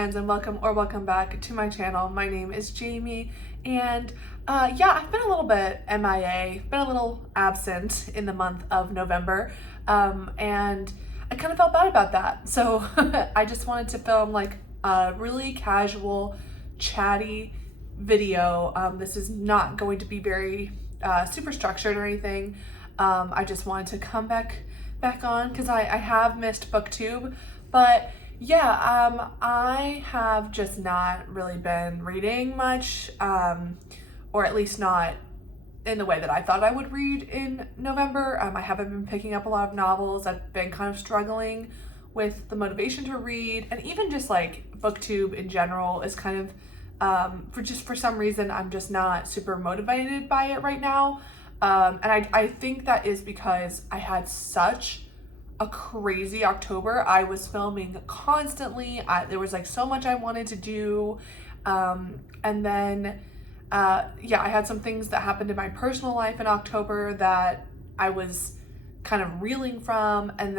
friends, and welcome back to my channel. My name is Jamie, and I've been a little bit MIA, been a little absent in the month of November, and I kind of felt bad about that. So I just wanted to film like a really casual, chatty video. This is not going to be very super structured or anything. I just wanted to come back on because I have missed BookTube, but yeah, I have just not really been reading much, or at least not in the way that I thought I would read in November. I haven't been picking up a lot of novels. I've been kind of struggling with the motivation to read, and even just like BookTube in general is kind of, for some reason, I'm just not super motivated by it right now. And I think that is because I had such a crazy October. I was filming constantly. There was like so much I wanted to do. And then, I had some things that happened in my personal life in October that I was kind of reeling from. And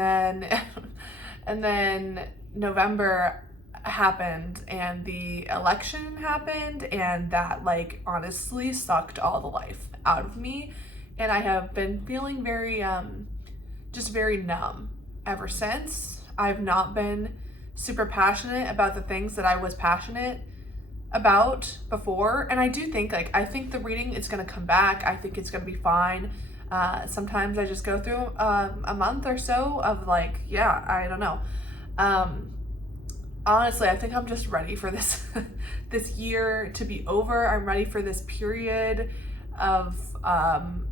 then November happened and the election happened, and that like honestly sucked all the life out of me. And I have been feeling very, just very numb ever since. I've not been super passionate about the things that I was passionate about before. And I do think I think the reading is going to come back. I think it's going to be fine. Sometimes I just go through a month or so of like, I don't know. Honestly, I think I'm just ready for this this year to be over. I'm ready for this period of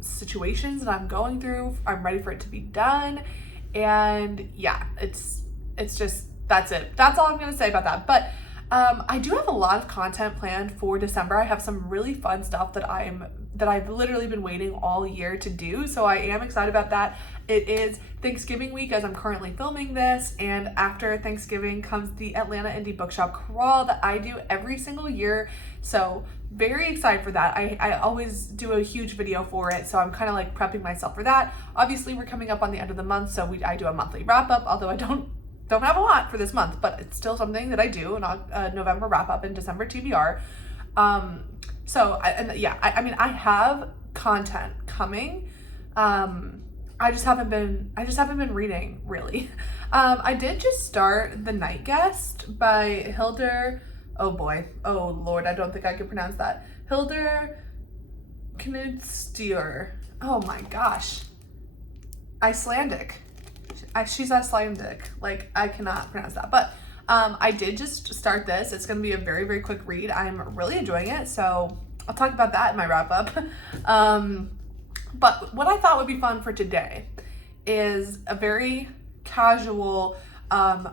situations that I'm going through. I'm ready for it to be done. And yeah, it's just, that's it. That's all I'm going to say about that. But I do have a lot of content planned for December. I have some really fun stuff that I've literally been waiting all year to do. So I am excited about that. It is Thanksgiving week as I'm currently filming this, and after Thanksgiving comes the Atlanta Indie Bookshop Crawl that I do every single year. So very excited for that. I always do a huge video for it, so I'm kind of like prepping myself for that. Obviously, we're coming up on the end of the month, so I do a monthly wrap up, although I don't have a lot for this month, but it's still something that I do, a November wrap up and December TBR. I have content coming. I just haven't been reading really. I did just start The Night Guest by Hildur. Oh boy. Oh Lord, I don't think I can pronounce that. Hildur Knudstjør. Oh my gosh. Icelandic. She's Icelandic. Like, I cannot pronounce that. But I did just start this. It's going to be a very, very quick read. I'm really enjoying it. So I'll talk about that in my wrap up. But what I thought would be fun for today is a very casual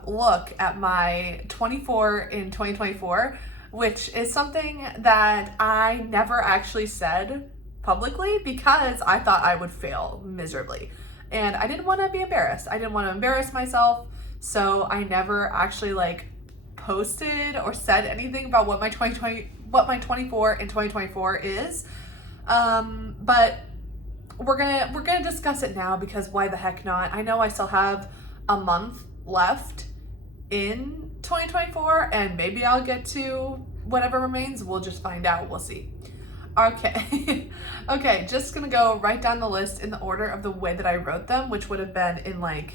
look at my 24 in 2024, which is something that I never actually said publicly because I thought I would fail miserably. And I didn't want to be embarrassed. I didn't want to embarrass myself. So I never actually like posted or said anything about what my 24 in 2024 is. But we're gonna discuss it now because why the heck not? I know I still have a month left in 2024, and maybe I'll get to whatever remains. We'll just find out. We'll see. Okay. Okay, just gonna go right down the list in the order of the way that I wrote them, which would have been in like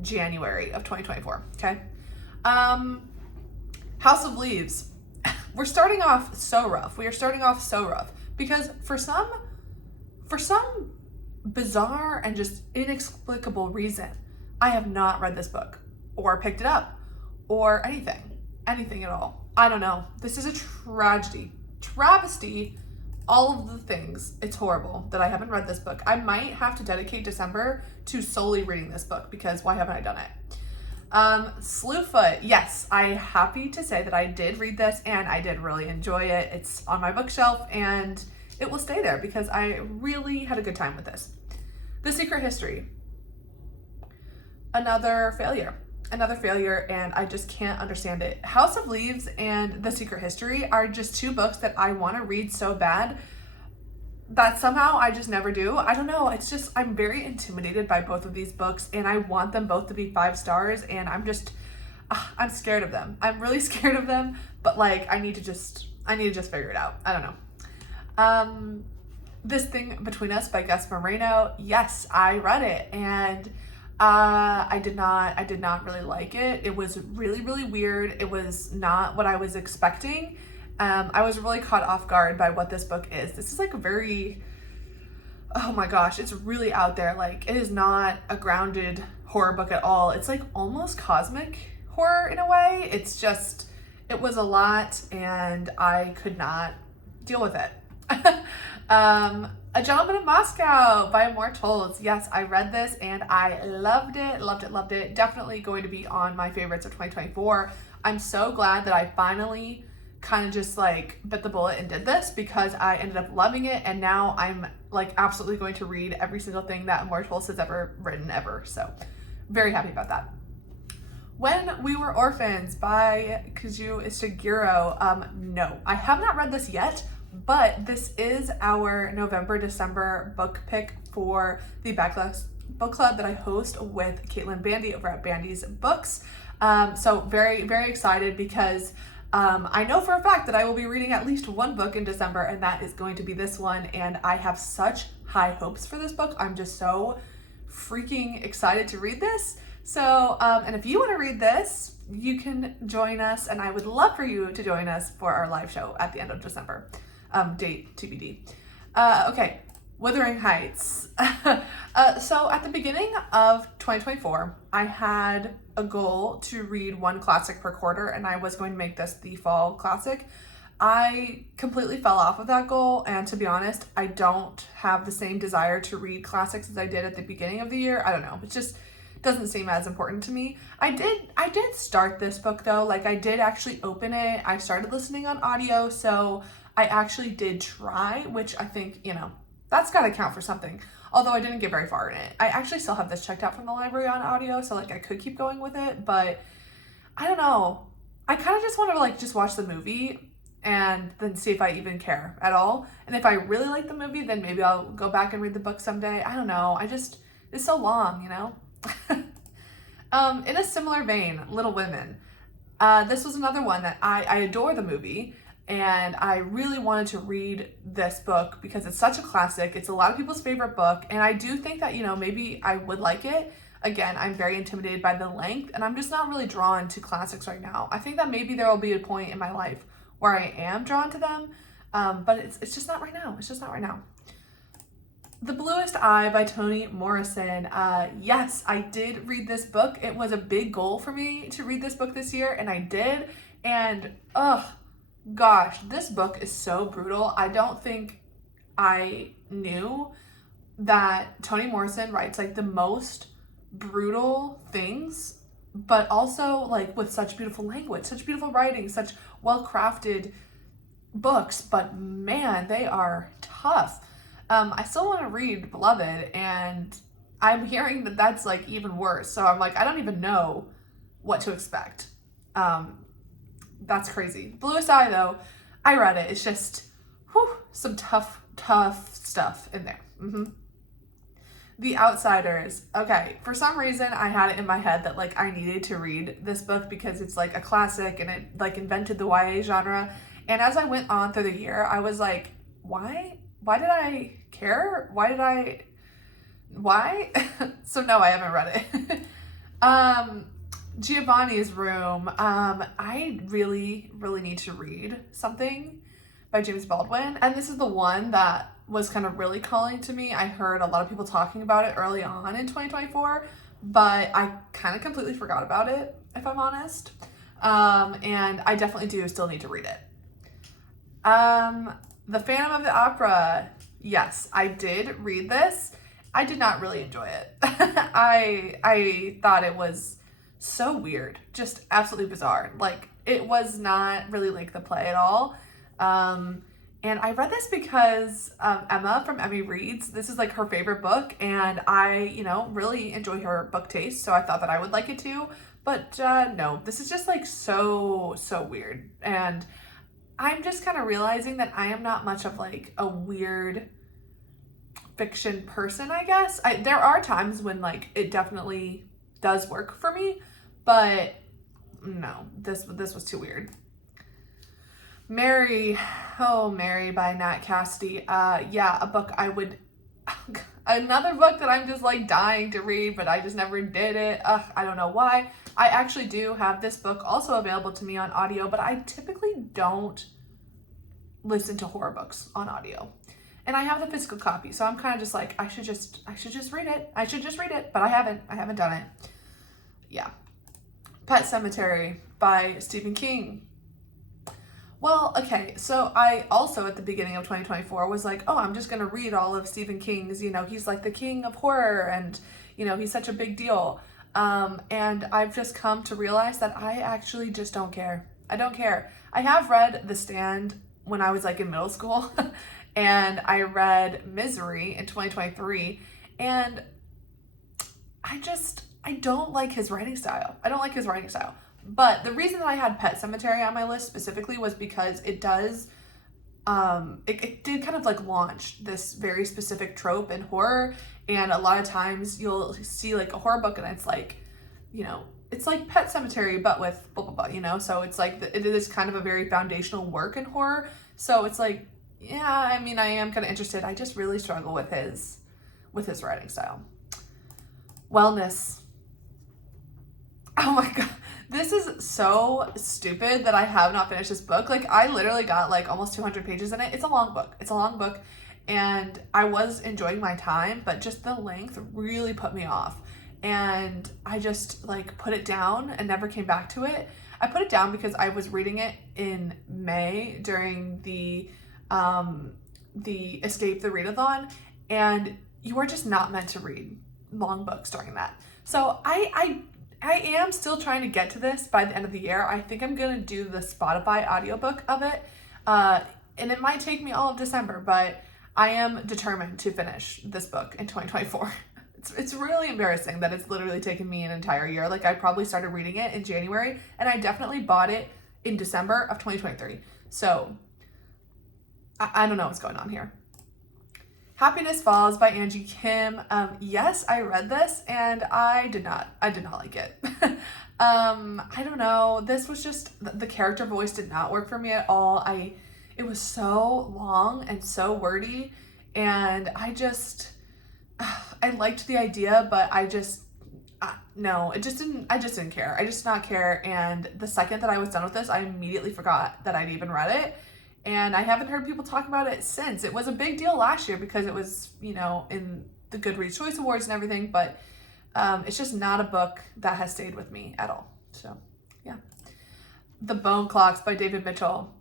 January of 2024. Okay. House of Leaves. We're starting off so rough. We are starting off so rough because for some bizarre and just inexplicable reason, I have not read this book or picked it up or anything at all. I don't know. This is a travesty, all of the things. It's horrible that I haven't read this book. I might have to dedicate December to solely reading this book because why haven't I done it? Slewfoot. Yes, I'm happy to say that I did read this and I did really enjoy it. It's on my bookshelf and it will stay there because I really had a good time with this. The Secret History. Another failure, and I just can't understand it. House of Leaves and The Secret History are just two books that I want to read so bad that somehow I just never do. I don't know. It's just, I'm very intimidated by both of these books and I want them both to be 5 stars, and I'm scared of them. I'm really scared of them, but like I need to just figure it out. I don't know. This Thing Between Us by Gus Moreno. Yes, I read it, and I did not really like it. It was really, really weird. It was not what I was expecting. I was really caught off guard by what this book is. This is like a very, oh my gosh, it's really out there. Like, it is not a grounded horror book at all. It's like almost cosmic horror in a way. It's just, it was a lot, and I could not deal with it. A Gentleman in Moscow by Immortals. Yes, I read this and I loved it, loved it, loved it. Definitely going to be on my favorites of 2024. I'm so glad that I finally kind of just like bit the bullet and did this, because I ended up loving it, and now I'm like absolutely going to read every single thing that Immortals has ever written ever. So very happy about that. When We Were Orphans by Kazuo Ishiguro. No, I have not read this yet, but this is our November-December book pick for the Backlist book club that I host with Caitlin Bandy over at Bandy's Books. So very, very excited, because I know for a fact that I will be reading at least one book in December, and that is going to be this one. And I have such high hopes for this book. I'm just so freaking excited to read this. So, and if you want to read this, you can join us, and I would love for you to join us for our live show at the end of December. Date TBD. Okay, Wuthering Heights. So at the beginning of 2024, I had a goal to read one classic per quarter, and I was going to make this the fall classic. I completely fell off of that goal, and to be honest, I don't have the same desire to read classics as I did at the beginning of the year. I don't know. It just doesn't seem as important to me. I did start this book though. Like, I did actually open it. I started listening on audio, so I actually did try, which I think, you know, that's got to count for something. Although I didn't get very far in it. I actually still have this checked out from the library on audio, so like I could keep going with it, but I don't know. I kind of just want to like just watch the movie and then see if I even care at all. And if I really like the movie, then maybe I'll go back and read the book someday. I don't know. It's so long, you know? In a similar vein, Little Women. This was another one that I adore the movie, and I really wanted to read this book because it's such a classic. It's a lot of people's favorite book, and I do think that, you know, maybe I would like it. Again, I'm very intimidated by the length, and I'm just not really drawn to classics right now. I think that maybe there will be a point in my life where I am drawn to them, but it's just not right now. It's just not right now. The Bluest Eye by Toni Morrison. Yes, I did read this book. It was a big goal for me to read this book this year, and I did. And, gosh, this book is so brutal. I don't think I knew that Toni Morrison writes like the most brutal things, but also like with such beautiful language, such beautiful writing, such well-crafted books. But man, they are tough. I still want to read Beloved, and I'm hearing that that's like even worse. So I'm like, I don't even know what to expect. That's crazy. Bluest Eye though, I read it. It's just, some tough stuff in there. The Outsiders. Okay, for some reason I had it in my head that like I needed to read this book because it's like a classic and it like invented the YA genre. And as I went on through the year, I was like, why did I care? Why? So no, I haven't read it. Giovanni's Room. I really need to read something by James Baldwin. And this is the one that was kind of really calling to me. I heard a lot of people talking about it early on in 2024, but I kind of completely forgot about it, if I'm honest. And I definitely do still need to read it. The Phantom of the Opera. Yes, I did read this. I did not really enjoy it. I thought it was so weird, just absolutely bizarre. Like, it was not really like the play at all. And I read this because Emma from Emmy Reads, this is like her favorite book, and I, you know, really enjoy her book taste, so I thought that I would like it too. But no, this is just like so weird. And I'm just kind of realizing that I am not much of like a weird fiction person, I guess. There are times when like it definitely does work for me, but no, this was too weird. Mary, oh, Mary by Nat Cassidy. Yeah, a book I would, another book that I'm just like dying to read, but I just never did it. I don't know why. I actually do have this book also available to me on audio, but I typically don't listen to horror books on audio. And I have the physical copy, so I'm kind of just like, I should just read it. I should just read it, but I haven't done it. Yeah. Pet Sematary by Stephen King. Well, okay, so I also at the beginning of 2024 was like, oh, I'm just gonna read all of Stephen King's, he's like the king of horror and, he's such a big deal. And I've just come to realize that I actually just don't care. I don't care. I have read The Stand when I was like in middle school and I read Misery in 2023 and I don't like his writing style. But the reason that I had Pet Sematary on my list specifically was because it does, it did kind of like launch this very specific trope in horror. And a lot of times you'll see like a horror book and it's like, it's like Pet Sematary, but with blah, blah, blah, so it's like, it is kind of a very foundational work in horror. So it's like, yeah, I mean, I am kind of interested. I just really struggle with his writing style. Wellness. Oh my God. This is so stupid that I have not finished this book. Like I literally got like almost 200 pages in it. It's a long book and I was enjoying my time, but just the length really put me off. And I just like put it down and never came back to it. I put it down because I was reading it in May during the Escape the Readathon, and you are just not meant to read long books during that. So I am still trying to get to this by the end of the year. I think I'm gonna do the Spotify audiobook of it, and it might take me all of December, but I am determined to finish this book in 2024. It's really embarrassing that it's literally taken me an entire year. Like I probably started reading it in January and I definitely bought it in December of 2023. So I don't know what's going on here. Happiness Falls by Angie Kim. Yes, I read this and I did not like it. I don't know. This was just, the character voice did not work for me at all. It was so long and so wordy and I liked the idea, but I just didn't care. I just did not care. And the second that I was done with this, I immediately forgot that I'd even read it. And I haven't heard people talk about it since. It was a big deal last year because it was, in the Goodreads Choice Awards and everything, but it's just not a book that has stayed with me at all. So, yeah. The Bone Clocks by David Mitchell.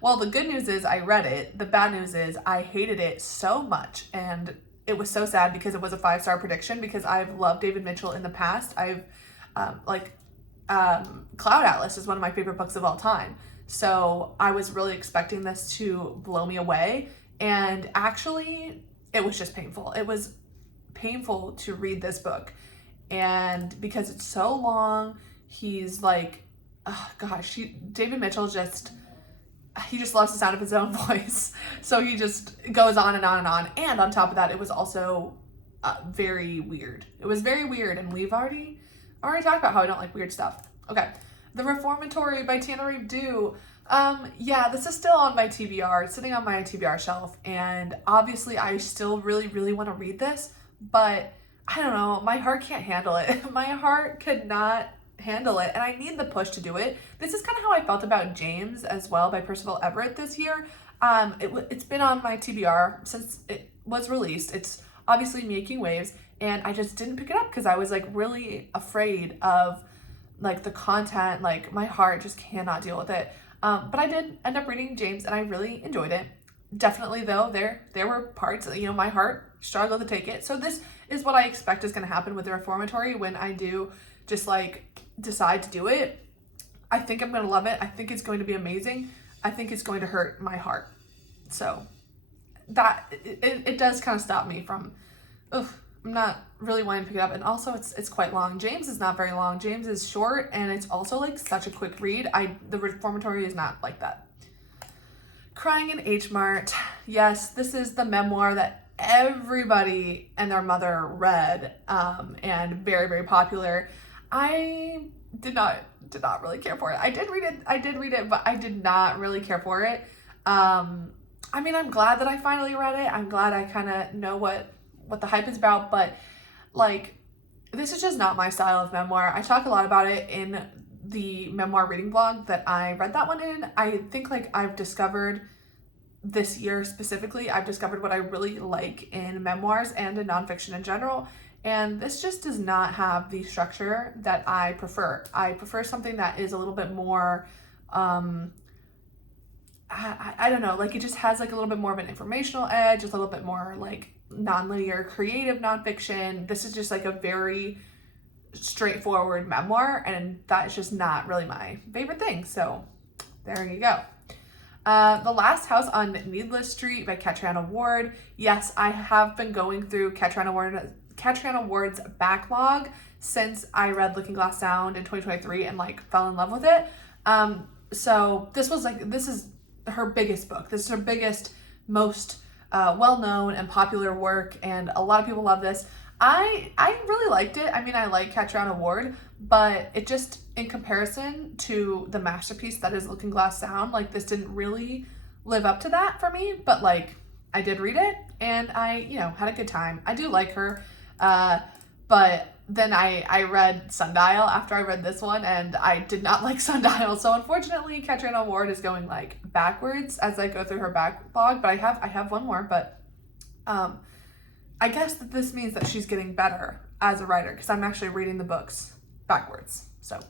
Well, the good news is I read it. The bad news is I hated it so much. And it was so sad because it was a 5-star prediction because I've loved David Mitchell in the past. Cloud Atlas is one of my favorite books of all time. So I was really expecting this to blow me away. And actually, it was just painful. It was painful to read this book. And because it's so long, he's like, oh gosh, David Mitchell just loves the sound of his own voice. So he just goes on and on and on. And on top of that, it was also very weird. It was very weird. And we've already talked about how I don't like weird stuff. Okay. The Reformatory by Tana Reeve Dew. Yeah, this is still on my TBR. It's sitting on my TBR shelf. And obviously I still really, really want to read this, but I don't know. My heart can't handle it. My heart could not handle it. And I need the push to do it. This is kind of how I felt about James as well by Percival Everett this year. It's been on my TBR since it was released. It's obviously making waves and I just didn't pick it up because I was like really afraid of like the content, like my heart just cannot deal with it. But I did end up reading James and I really enjoyed it. Definitely though, there were parts, my heart struggled to take it. So this is what I expect is going to happen with the Reformatory when I do just like decide to do it. I think I'm going to love it. I think it's going to be amazing. I think it's going to hurt my heart. So that it does kind of stop me from, I'm not really wanting to pick it up. And also it's quite long. James is not very long. James is short and it's also like such a quick read. The Reformatory is not like that. Crying in H Mart. Yes, this is the memoir that everybody and their mother read, and very, very popular. I did not really care for it. I did read it, but I did not really care for it. I mean, I'm glad that I finally read it. I'm glad I kind of know what the hype is about, but like, this is just not my style of memoir. I talk a lot about it in the memoir reading blog that I read that one in. I think like I've discovered this year specifically, I've discovered what I really like in memoirs and in nonfiction in general. And this just does not have the structure that I prefer. I prefer something that is a little bit more, I don't know, like it just has like a little bit more of an informational edge, a little bit more like non-linear creative nonfiction. This is just like a very straightforward memoir, and that is just not really my favorite thing. So there you go. The Last House on Needless Street by Catriona Ward. Yes, I have been going through Catriona Ward's backlog since I read Looking Glass Sound in 2023 and like fell in love with it. So this is her biggest book. This is her biggest, most well-known and popular work, and a lot of people love this. I really liked it. I mean, I like Catriona Ward, but it just, in comparison to the masterpiece that is Looking Glass Sound, like this didn't really live up to that for me, but like I did read it and I, had a good time. I do like her. But then I read Sundial after I read this one, and I did not like Sundial. So unfortunately, Catriona Ward is going like backwards as I go through her backlog, but I have one more, but I guess that this means that she's getting better as a writer, because I'm actually reading the books backwards. So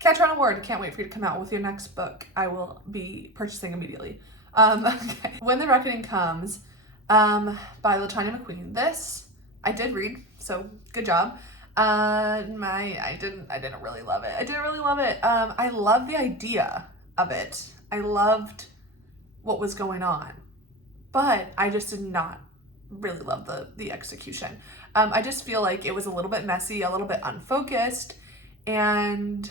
Catriona Ward, can't wait for you to come out with your next book. I will be purchasing immediately. Okay. When the Reckoning Comes, by LaTanya McQueen. This I did read, so good job. I didn't really love it. I love the idea of it. I loved what was going on, but I just did not really love the execution. I just feel like it was a little bit messy, a little bit unfocused, and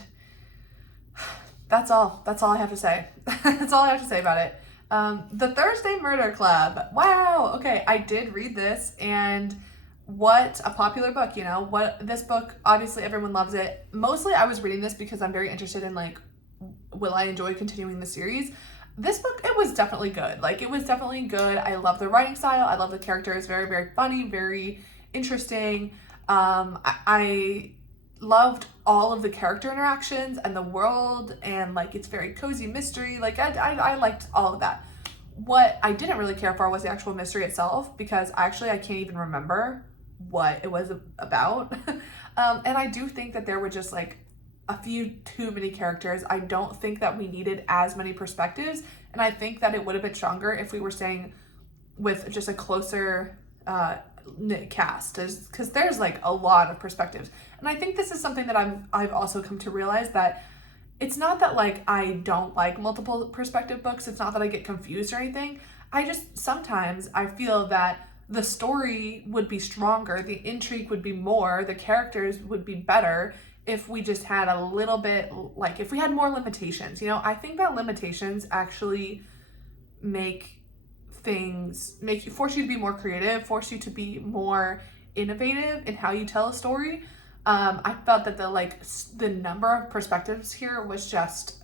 that's all I have to say. That's all I have to say about it. The Thursday Murder Club. Wow. Okay. I did read this, and what a popular book, this book, obviously everyone loves it. Mostly I was reading this because I'm very interested in like, will I enjoy continuing the series? This book, it was definitely good. Like, it was definitely good. I love the writing style. I love the characters. Very, very funny, very interesting. I loved all of the character interactions and the world, and like it's very cozy mystery. Like I liked all of that. What I didn't really care for was the actual mystery itself, because actually I can't even remember what it was about. And I do think that there were just like a few too many characters. I don't think that we needed as many perspectives, and I think that it would have been stronger if we were staying with just a closer knit cast, because there's like a lot of perspectives. And I think this is something that I've also come to realize, that it's not that like I don't like multiple perspective books. It's not that I get confused or anything. Sometimes I feel that the story would be stronger, the intrigue would be more, the characters would be better if we just had a little bit, like if we had more limitations. I think that limitations actually force you to be more creative, force you to be more innovative in how you tell a story. I felt that the number of perspectives here was just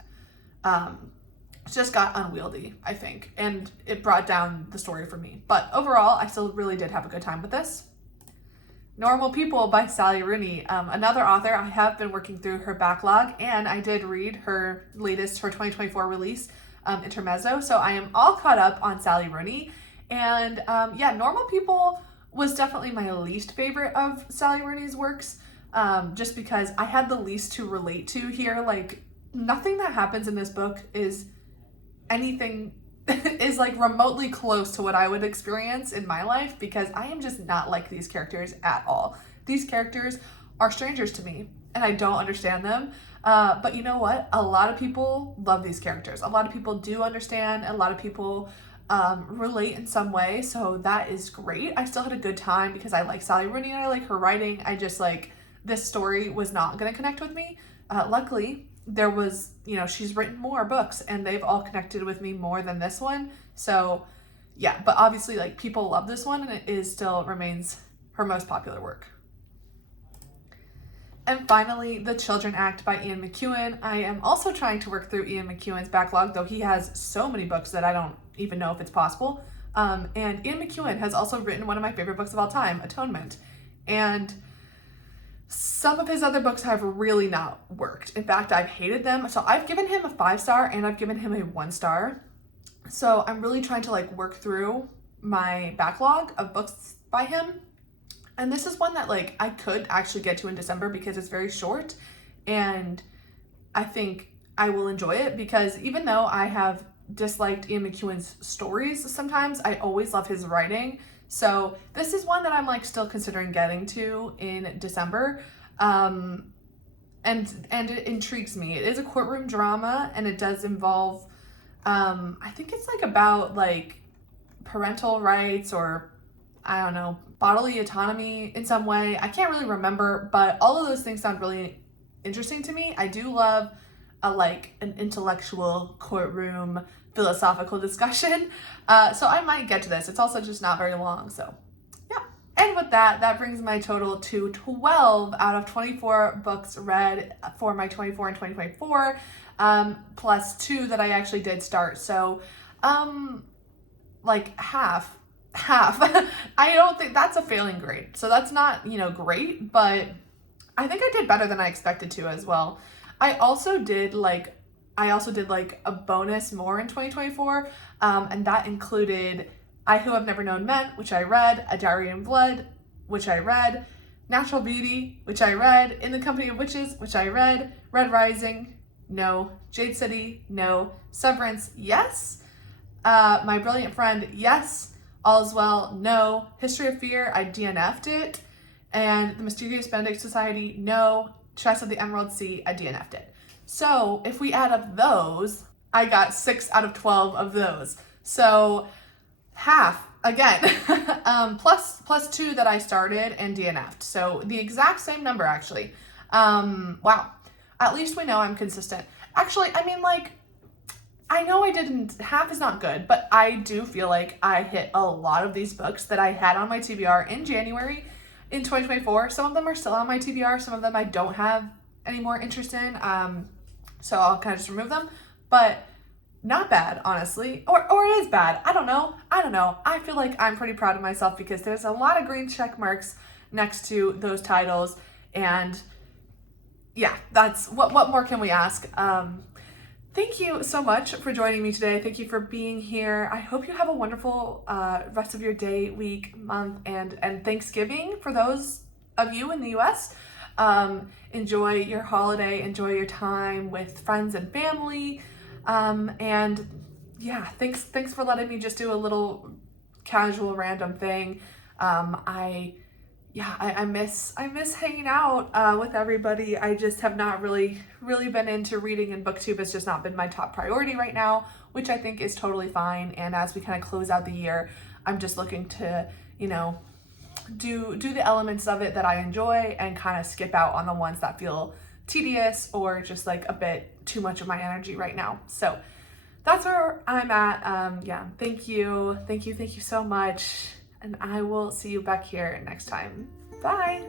got unwieldy, I think, and it brought down the story for me. But overall, I still really did have a good time with this. Normal People by Sally Rooney, another author. I have been working through her backlog, and I did read her 2024 release, Intermezzo, so I am all caught up on Sally Rooney. And Normal People was definitely my least favorite of Sally Rooney's works, just because I had the least to relate to here. Like, nothing that happens in this book is anything is like remotely close to what I would experience in my life, because I am just not like these characters at all. These characters are strangers to me, and I don't understand them. But you know what? A lot of people love these characters. A lot of people do understand. A lot of people relate in some way. So that is great. I still had a good time because I like Sally Rooney and I like her writing. I just this story was not going to connect with me. Luckily, there was, she's written more books and they've all connected with me more than this one. So yeah, but obviously people love this one, and it still remains her most popular work. And finally, The Children Act by Ian McEwan. I am also trying to work through Ian McEwan's backlog, though he has so many books that I don't even know if it's possible. And Ian McEwan has also written one of my favorite books of all time, Atonement. And some of his other books have really not worked. In fact, I've hated them. So I've given him a 5-star and I've given him a 1-star. So I'm really trying to like work through my backlog of books by him. And this is one that like I could actually get to in December because it's very short, and I think I will enjoy it because even though I have disliked Ian McEwan's stories sometimes, I always love his writing. So this is one that I'm like still considering getting to in December. And it intrigues me. It is a courtroom drama, and it does involve I think it's like about like parental rights, or I don't know, bodily autonomy in some way. I can't really remember, but all of those things sound really interesting to me. I do love an intellectual courtroom philosophical discussion. So I might get to this. It's also just not very long, so yeah. And with that, that brings my total to 12 out of 24 books read for my 24 and 2024, plus 2 that I actually did start. So like half. I don't think that's a failing grade. So that's not, great, but I think I did better than I expected to as well. I also did like a bonus more in 2024, and that included I Who Have Never Known Men, which I read, A Diary in Blood, which I read, Natural Beauty, which I read, In the Company of Witches, which I read, Red Rising, no, Jade City, no, Severance, yes, My Brilliant Friend, yes, All Is Well, no, History of Fear, I DNF'd it, and The Mysterious Benedict Society, no, Chest of the Emerald Sea, I DNF'd it. So if we add up those, I got 6 out of 12 of those. So half again, plus 2 that I started and DNF'd. So the exact same number actually. Wow. At least we know I'm consistent. Actually, I mean, like, I know I didn't, half is not good, but I do feel like I hit a lot of these books that I had on my TBR in January in 2024. Some of them are still on my TBR. Some of them I don't have any more interest in. So I'll kind of just remove them, but not bad, honestly. Or it is bad. I don't know. I feel like I'm pretty proud of myself because there's a lot of green check marks next to those titles. And yeah, that's what more can we ask? Thank you so much for joining me today. Thank you for being here. I hope you have a wonderful rest of your day, week, month, and Thanksgiving for those of you in the US. Enjoy your holiday, enjoy your time with friends and family. And yeah, thanks for letting me just do a little casual random thing. I miss hanging out with everybody. I just have not really been into reading, and BookTube has just not been my top priority right now, which I think is totally fine. And as we kind of close out the year, I'm just looking to, do the elements of it that I enjoy and kind of skip out on the ones that feel tedious or just like a bit too much of my energy right now. So that's where I'm at. Yeah, thank you so much. And I will see you back here next time. Bye.